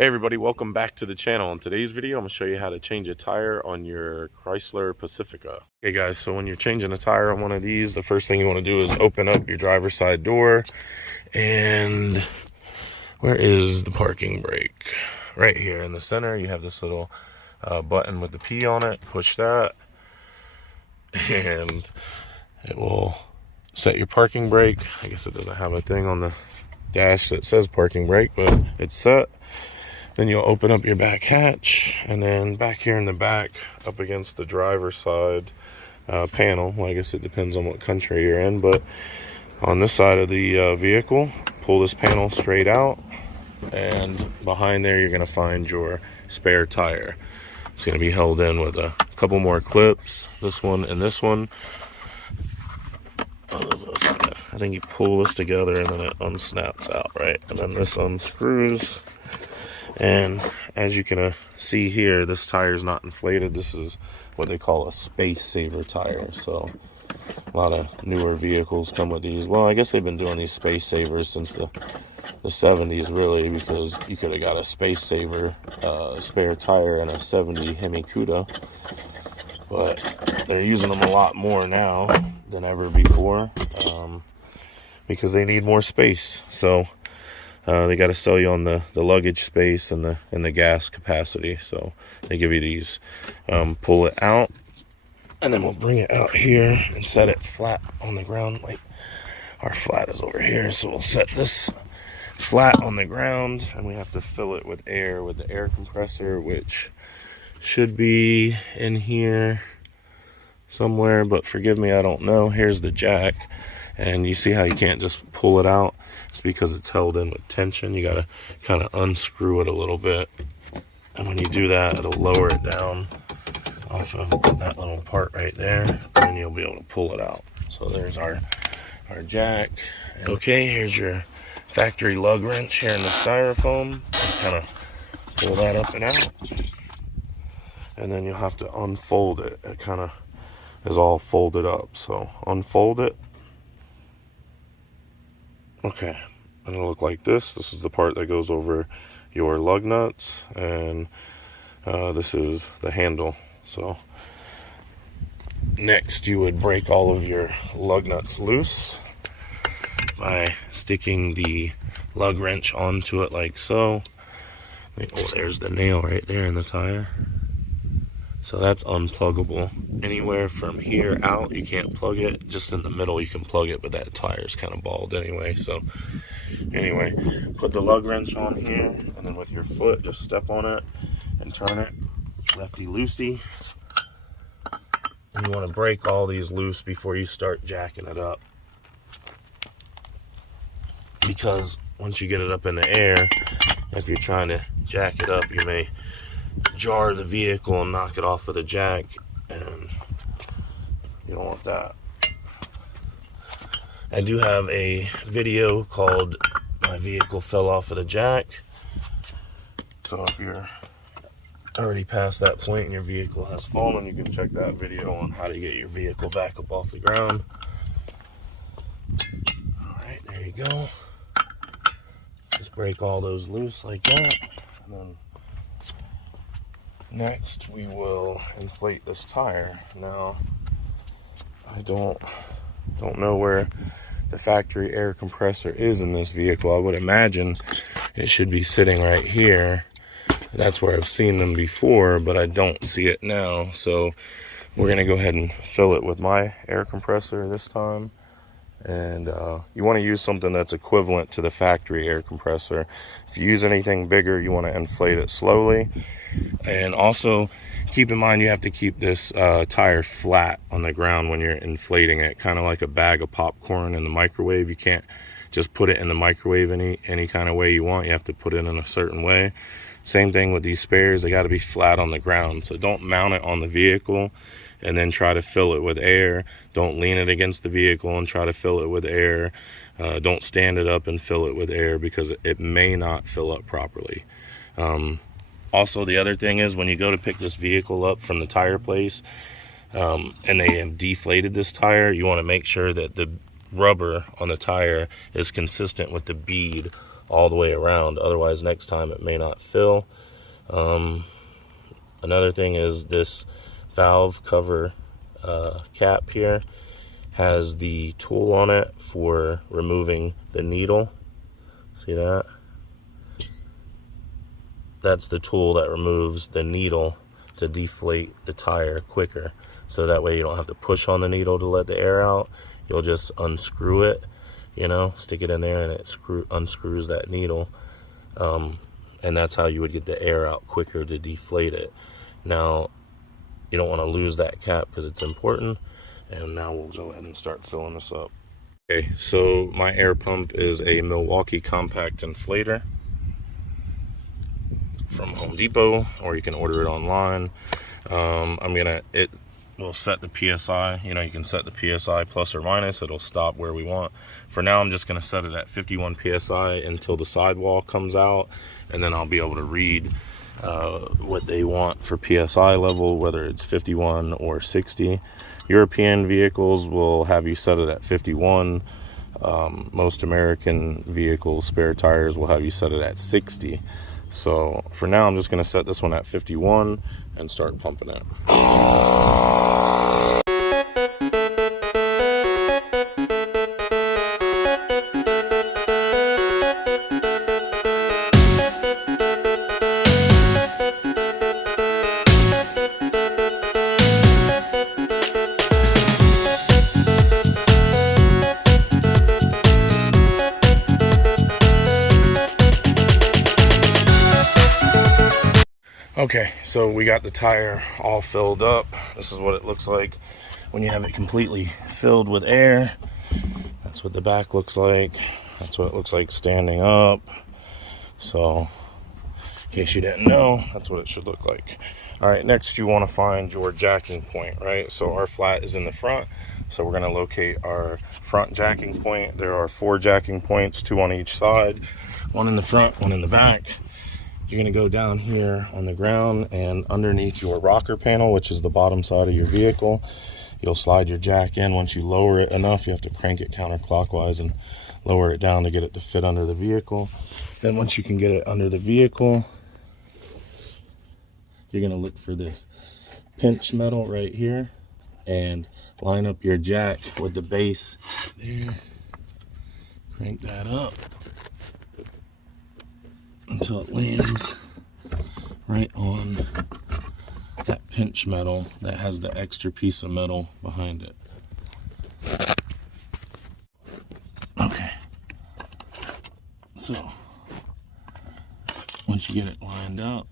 Hey everybody, welcome back to the channel. In today's video, I'm going to show you how to change a tire on your Chrysler Pacifica. Okay guys, so when you're changing a tire on one of these, the first thing you want to do is open up your driver's side door. And where is the parking brake? Right here in the center, you have this little button with the P on it. Push that and it will set your parking brake. I guess it doesn't have a thing on the dash that says parking brake, but it's set. Then you'll open up your back hatch, and then back here in the back, up against the driver's side panel, well, I guess it depends on what country you're in, but on this side of the vehicle, pull this panel straight out, and behind there you're going to find your spare tire. It's going to be held in with a couple more clips, this one and this one. I think you pull this together and then it unsnaps out, right? And then this unscrews. And as you can see here, this tire is not inflated. This is what they call a space saver tire. So a lot of newer vehicles come with these. Well, I guess they've been doing these space savers since the 70s, really, because you could have got a space saver spare tire in a 70 Hemi Cuda. But they're using them a lot more now than ever before because they need more space. So they got to sell you on the luggage space and the gas capacity. So they give you these. Pull it out, and then we'll bring it out here and set it flat on the ground. Like our flat is over here, so we'll set this flat on the ground, and we have to fill it with air with the air compressor, which should be in here somewhere, but forgive me, I don't know. Here's the jack, and you see how you can't just pull it out. It's because it's held in with tension. You gotta kind of unscrew it a little bit, and when you do that, it'll lower it down off of that little part right there, and then you'll be able to pull it out. So there's our jack. Okay, here's your factory lug wrench here in the styrofoam. Just kind of pull that up and out, and then you'll have to unfold it. It kind of is all folded up, so unfold it. Okay, and it'll look like this. This is the part that goes over your lug nuts, and this is the handle. So next you would break all of your lug nuts loose by sticking the lug wrench onto it like so. Oh, there's the nail right there in the tire. So that's unpluggable. Anywhere from here out, you can't plug it. Just in the middle, you can plug it, but that tire's kind of bald anyway. So anyway, put the lug wrench on here, and then with your foot, just step on it and turn it lefty-loosey. And you want to break all these loose before you start jacking it up, because once you get it up in the air, if you're trying to jack it up, you may jar the vehicle and knock it off of the jack, and you don't want that. I do have a video called "My Vehicle Fell Off of the Jack," so if you're already past that point and your vehicle has fallen, you can check that video on how to get your vehicle back up off the ground. Alright, there you go. Just break all those loose like that, and then next we will inflate this tire. Now I don't know where the factory air compressor is in this vehicle. I would imagine it should be sitting right here. That's where I've seen them before, but I don't see it now. So we're gonna go ahead and fill it with my air compressor this time. And you want to use something that's equivalent to the factory air compressor. If you use anything bigger, you want to inflate it slowly. And also keep in mind, you have to keep this tire flat on the ground when you're inflating it, kind of like a bag of popcorn in the microwave. You can't just put it in the microwave any kind of way you want. You have to put it in a certain way. Same thing with these spares. They got to be flat on the ground. So don't mount it on the vehicle and then try to fill it with air. Don't lean it against the vehicle and try to fill it with air. Don't stand it up and fill it with air, because it may not fill up properly. Also, the other thing is, when you go to pick this vehicle up from the tire place and they have deflated this tire, you want to make sure that the rubber on the tire is consistent with the bead all the way around. Otherwise, next time it may not fill. Another thing is this valve cover cap here has the tool on it for removing the needle. See that? That's the tool that removes the needle to deflate the tire quicker. So that way you don't have to push on the needle to let the air out. You'll just unscrew it, you know, stick it in there and it unscrews that needle. And that's how you would get the air out quicker to deflate it. Now, you don't want to lose that cap because it's important. And now we'll go ahead and start filling this up. Okay, so my air pump is a Milwaukee compact inflator from Home Depot, or you can order it online. It will set the PSI. You know, you can set the PSI plus or minus. It'll stop where we want. For now, I'm just gonna set it at 51 PSI until the sidewall comes out, and then I'll be able to read what they want for PSI level, whether it's 51 or 60. European vehicles will have you set it at 51. Most American vehicles, spare tires, will have you set it at 60. So for now, I'm just going to set this one at 51 and start pumping it. Okay, so we got the tire all filled up. This is what it looks like when you have it completely filled with air. That's what the back looks like. That's what it looks like standing up. So, in case you didn't know, that's what it should look like. All right, next you want to find your jacking point, right? So our flat is in the front, so we're going to locate our front jacking point. There are 4 jacking points, 2 on each side, 1 in the front, 1 in the back. You're going to go down here on the ground, and underneath your rocker panel, which is the bottom side of your vehicle, you'll slide your jack in. Once you lower it enough, you have to crank it counterclockwise and lower it down to get it to fit under the vehicle. Then once you can get it under the vehicle, you're going to look for this pinch metal right here and line up your jack with the base there. Crank that up until it lands right on that pinch metal that has the extra piece of metal behind it. Okay, so once you get it lined up,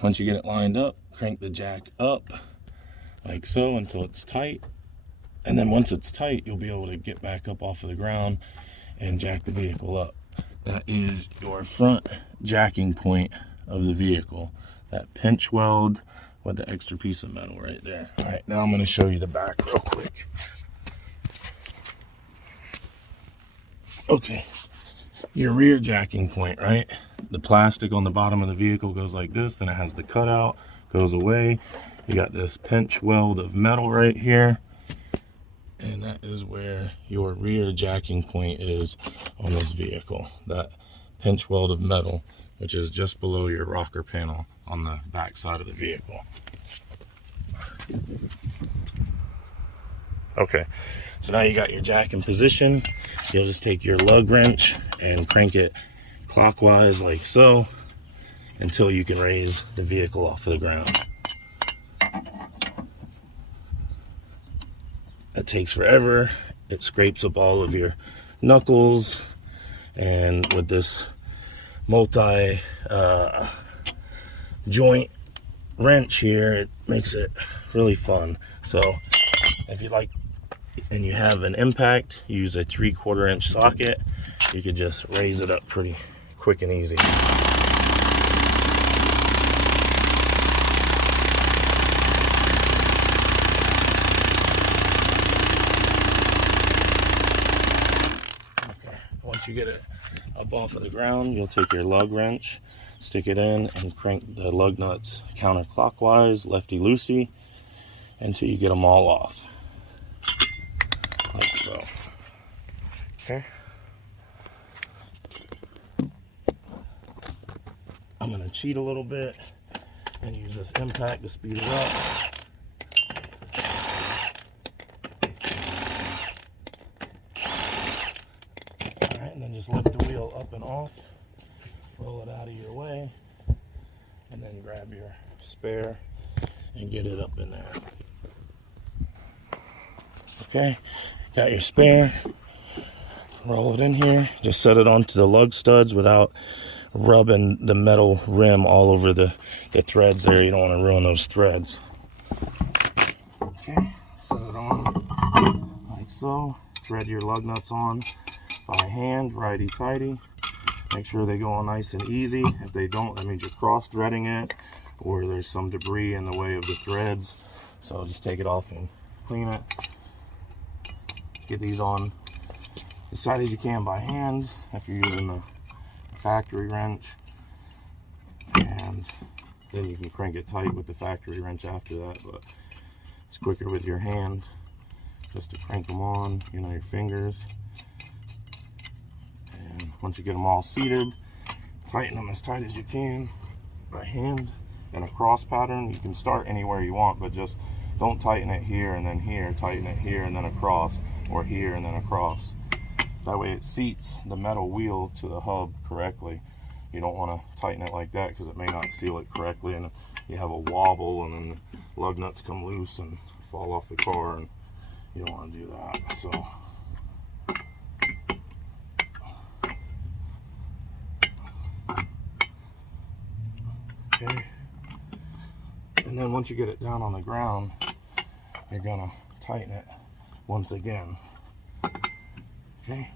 once you get it lined up, crank the jack up like so until it's tight. And then once it's tight, you'll be able to get back up off of the ground and jack the vehicle up. That is your front jacking point of the vehicle. That pinch weld with the extra piece of metal right there. All right, now I'm going to show you the back real quick. Okay, your rear jacking point, right? The plastic on the bottom of the vehicle goes like this, then it has the cutout, goes away. You got this pinch weld of metal right here. And that is where your rear jacking point is on this vehicle. That pinch weld of metal, which is just below your rocker panel on the back side of the vehicle. Okay, so now you got your jack in position. You'll just take your lug wrench and crank it clockwise like so until you can raise the vehicle off of the ground. It takes forever. It scrapes up all of your knuckles, and with this multi joint wrench here, it makes it really fun. So if you like and you have an impact, use a 3/4 inch socket. You could just raise it up pretty quick and easy. Once you get it up off of the ground, you'll take your lug wrench, stick it in, and crank the lug nuts counterclockwise, lefty-loosey, until you get them all off, like so. Okay. I'm going to cheat a little bit and use this impact to speed it up. Alright, and then just lift the wheel up and off, roll it out of your way, and then grab your spare and get it up in there. Okay, got your spare, roll it in here, just set it onto the lug studs without rubbing the metal rim all over the threads there. You don't want to ruin those threads. Okay, set it on like so. Thread your lug nuts on by hand, righty-tighty. Make sure they go on nice and easy. If they don't, that means you're cross-threading it, or there's some debris in the way of the threads. So just take it off and clean it. Get these on as tight as you can by hand if you're using the factory wrench, and then you can crank it tight with the factory wrench after that, but it's quicker with your hand just to crank them on, you know, your fingers. And once you get them all seated, tighten them as tight as you can by hand in a cross pattern. You can start anywhere you want, but just don't tighten it here and then here, tighten it here and then across, or here and then across. That way it seats the metal wheel to the hub correctly. You don't want to tighten it like that because it may not seal it correctly, and you have a wobble and then the lug nuts come loose and fall off the car, and you don't want to do that. So okay, and then once you get it down on the ground, you're gonna tighten it once again. Okay,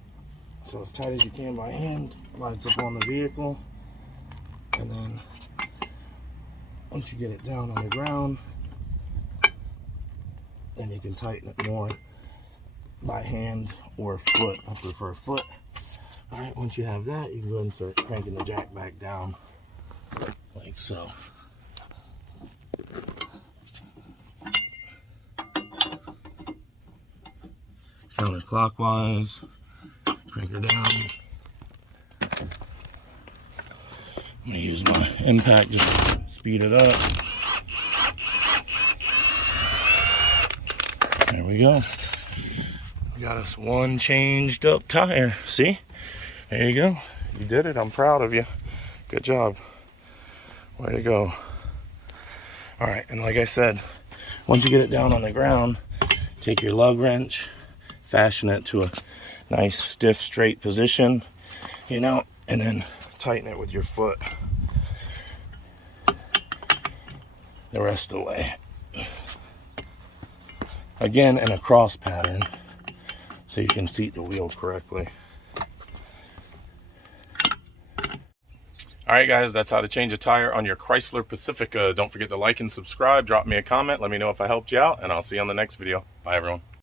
so as tight as you can by hand, lights up on the vehicle, and then once you get it down on the ground, then you can tighten it more by hand or foot. I prefer foot. All right, once you have that, you can go ahead and start cranking the jack back down like so. Counterclockwise. Crank her down. I'm going to use my impact just to speed it up. There we go. We got us one changed up tire. See? There you go. You did it. I'm proud of you. Good job. Way to go. Alright, and like I said, once you get it down on the ground, take your lug wrench, fashion it to a nice stiff straight position, you know, and then tighten it with your foot the rest of the way, again in a cross pattern so you can seat the wheel correctly. Alright guys, that's how to change a tire on your Chrysler Pacifica. Don't forget to like and subscribe, drop me a comment, let me know if I helped you out, and I'll see you on the next video. Bye everyone.